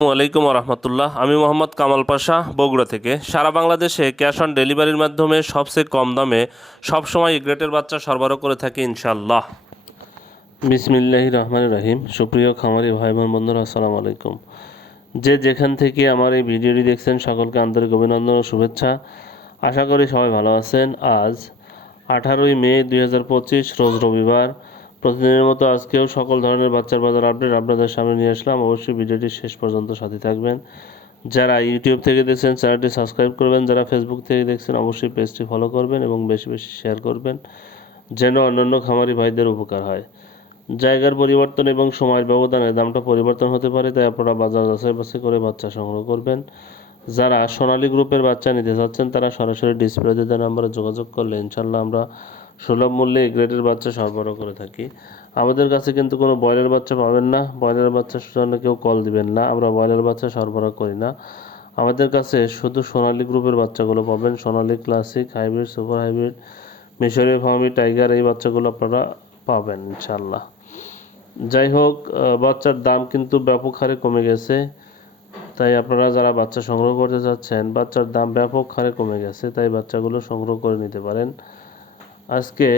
আসসালামু আলাইকুম রহমতুল্লাহ। আমি মোহাম্মদ কামাল পাশা, বগুড়া থেকে। সারা বাংলাদেশে ক্যাশ অন ডেলিভারির মাধ্যমে সবচেয়ে কম দামে সবসময় গ্রেটের বাচ্চা সরবরাহ করে থাকি ইনশাল্লাহ। বিসমিল্লাহির রহমানির রহিম। সুপ্রিয় খামারি ভাই বোন বন্ধুরা, আসসালামু আলাইকুম। যে যেখান থেকে আমার এই ভিডিওটি দেখছেন সকলকে আন্তরিক অভিনন্দন ও শুভেচ্ছা। আশা করি সবাই ভালো আছেন। আজ 18ই মে 2025 রোজ রবিবার। প্রতিদিনের মতো আজকেও সকল ধরনের বাচ্চার বাজার আপডেট আপনাদের সামনে নিয়ে আসলাম। অবশ্যই ভিডিওটি শেষ পর্যন্ত সাথে থাকবেন। যারা ইউটিউব থেকে দেখছেন চ্যানেলটি সাবস্ক্রাইব করবেন, যারা ফেসবুক থেকে দেখছেন অবশ্যই পেজটি ফলো করবেন এবং বেশি বেশি শেয়ার করবেন, যেন অন্যান্য খামারি ভাইদের উপকার হয়। জায়গার পরিবর্তন এবং সময়ের ব্যবধানে দামটা পরিবর্তন হতে পারে, তাই আপনারা বাজার যাচাই বাছাই করে বাচ্চা সংগ্রহ করবেন। যারা সোনালী গ্রুপের বাচ্চা নিতে চাচ্ছেন তারা সরাসরি ডিসপ্লেতে দেওয়া নাম্বারে যোগাযোগ করলে ইনশাল্লাহ আমরা সুলভ মূল্যে এই গ্রেডের বাচ্চা সরবরাহ করে থাকি। আমাদের কাছে কিন্তু কোনো ব্রয়লার বাচ্চা পাবেন না, ব্রয়লার বাচ্চার জন্য কেউ কল দিবেন না, আমরা ব্রয়লার বাচ্চা সরবরাহ করি না। আমাদের কাছে শুধু সোনালী গ্রুপের বাচ্চাগুলো পাবেন। সোনালী ক্লাসিক, হাইব্রিড, সুপার হাইব্রিড, মিশরীয় ফার্মি, টাইগার, এই বাচ্চাগুলো আপনারা পাবেন ইনশাল্লাহ। যাই হোক, বাচ্চার দাম কিন্তু ব্যাপক হারে কমে গেছে, তাই আপনারা যারা বাচ্চা সংগ্রহ করতে চাচ্ছেন, বাচ্চার দাম ব্যাপক হারে কমে গেছে, তাই বাচ্চাগুলো সংগ্রহ করে নিতে পারেন। আজকে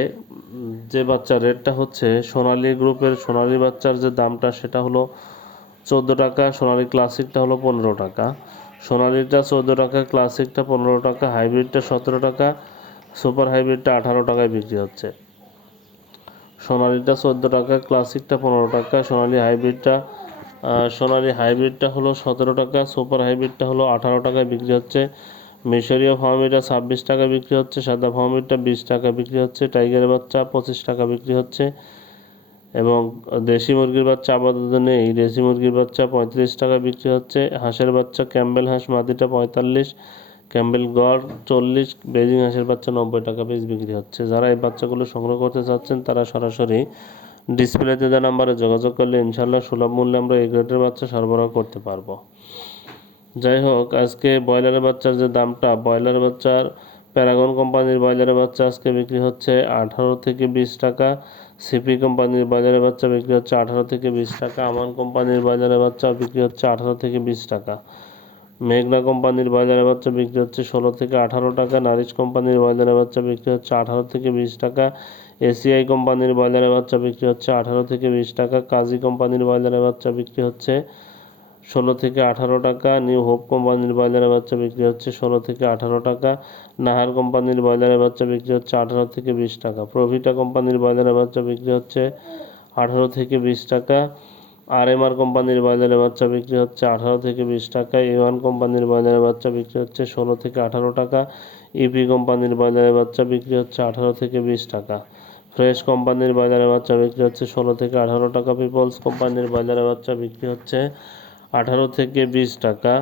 যে বাচ্চার রেটটা হচ্ছে, সোনালী গ্রুপের সোনালী বাচ্চার যে দামটা সেটা হলো 14 টাকা, সোনালী ক্লাসিকটা হলো 15 টাকা। সোনালীটা 14 টাকা, ক্লাসিকটা 15 টাকা, হাইব্রিডটা 17 টাকা, সুপার হাইব্রিডটা 18 টাকায় বিক্রি হচ্ছে। সোনালীটা 14 টাকা, ক্লাসিকটা 15 টাকা, সোনালী হাইব্রিডটা হলো 17 টাকা, সুপার হাইব্রিডটা হলো 18 টাকায় বিক্রি হচ্ছে। মিশরীয় ফার্মিটা 26 টাকা বিক্রি হচ্ছে, সাদা ফার্মিটা 20 টাকা বিক্রি হচ্ছে, টাইগারের বাচ্চা 25 টাকা বিক্রি হচ্ছে এবং দেশি মুরগির বাচ্চা আপাতত নেই। দেশি মুরগির বাচ্চা 35 টাকা বিক্রি হচ্ছে। হাঁসের বাচ্চা ক্যাম্বেল হাঁস মাদিটা 45, ক্যাম্বেল গড় 40, বেজিং হাঁসের বাচ্চা 90 টাকা পিস বিক্রি হচ্ছে। যারা এই বাচ্চাগুলো সংগ্রহ করতে চাচ্ছেন তারা সরাসরি ডিসপ্লেতে দেওয়া নাম্বারে যোগাযোগ করলে ইনশাল্লাহ সুলভ মূল্যে আমরা এই গ্রেডের বাচ্চা সরবরাহ করতে পারবো। যাই হোক, আজকে ব্রয়লারের বাচ্চার যে দামটা, ব্রয়লারের বাচ্চার প্যারাগন কোম্পানির ব্রয়লারের বাচ্চা আজকে বিক্রি হচ্ছে 18 থেকে 20 টাকা। সিপি কোম্পানির ব্রয়লারের বাচ্চা বিক্রি হচ্ছে 18 থেকে 20 টাকা। আমান কোম্পানির ব্রয়লারের বাচ্চা বিক্রি হচ্ছে 18 থেকে 20 টাকা। মেঘনা কোম্পানির ব্রয়লারের বাচ্চা বিক্রি হচ্ছে 16 থেকে 18 টাকা। নারিশ কোম্পানির ব্রয়লারের বাচ্চা বিক্রি হচ্ছে 18 থেকে 20 টাকা। এসিআই কোম্পানির ব্রয়লারের বাচ্চা বিক্রি হচ্ছে 18 থেকে 20 টাকা। কাজী কোম্পানির ব্রয়লারের বাচ্চা বিক্রি হচ্ছে 16 থেকে 18 টাকা। নিউ হোপ কোম্পানির ব্রয়লারের বাচ্চা বিক্রি হচ্ছে 16 থেকে 18 টাকা। নাহার কোম্পানির ব্রয়লারের বাচ্চা বিক্রি হচ্ছে 18 থেকে 20 টাকা। প্রভিটা কোম্পানির ব্রয়লারের বাচ্চা বিক্রি হচ্ছে 18 থেকে 20 টাকা। আরএমআর কোম্পানির ব্রয়লারের বাচ্চা বিক্রি হচ্ছে 18 থেকে 20 টাকা। এ1 কোম্পানির ব্রয়লারের বাচ্চা বিক্রি হচ্ছে 16 থেকে 18 টাকা। ইপি কোম্পানির ব্রয়লারের বাচ্চা বিক্রি হচ্ছে 18 থেকে 20 টাকা। ফ্রেশ কোম্পানির ব্রয়লারের বাচ্চা বিক্রি হচ্ছে 16 থেকে 18 টাকা। পিপলস কোম্পানির ব্রয়লারের বাচ্চা বিক্রি হচ্ছে 18 থেকে 20 টাকা।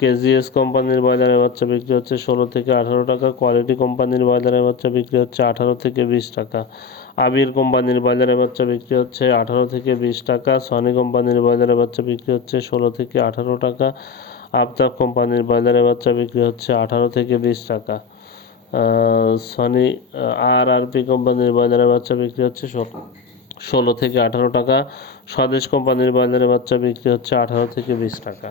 কেজিএস কোম্পানির ব্রয়লারের বাচ্চা বিক্রি হচ্ছে 16 থেকে 18 টাকা। কোয়ালিটি কোম্পানির ব্রয়লারের বাচ্চা বিক্রি হচ্ছে 18 থেকে 20 টাকা। আবির কোম্পানির ব্রয়লারের বাচ্চা বিক্রি হচ্ছে 18 থেকে 20 টাকা। সনি কোম্পানির ব্রয়লারের বাচ্চা বিক্রি হচ্ছে 16 থেকে 18 টাকা। আফতাব কোম্পানির ব্রয়লারের বাচ্চা বিক্রি হচ্ছে 18 থেকে 20 টাকা। সনি আরআরপি কোম্পানির ব্রয়লারের বাচ্চা বিক্রি হচ্ছে 16 থেকে 18 টাকা। স্বদেশ কোম্পানির ব্রয়লারের বাচ্চা বিক্রি হচ্ছে 18 থেকে 20 টাকা।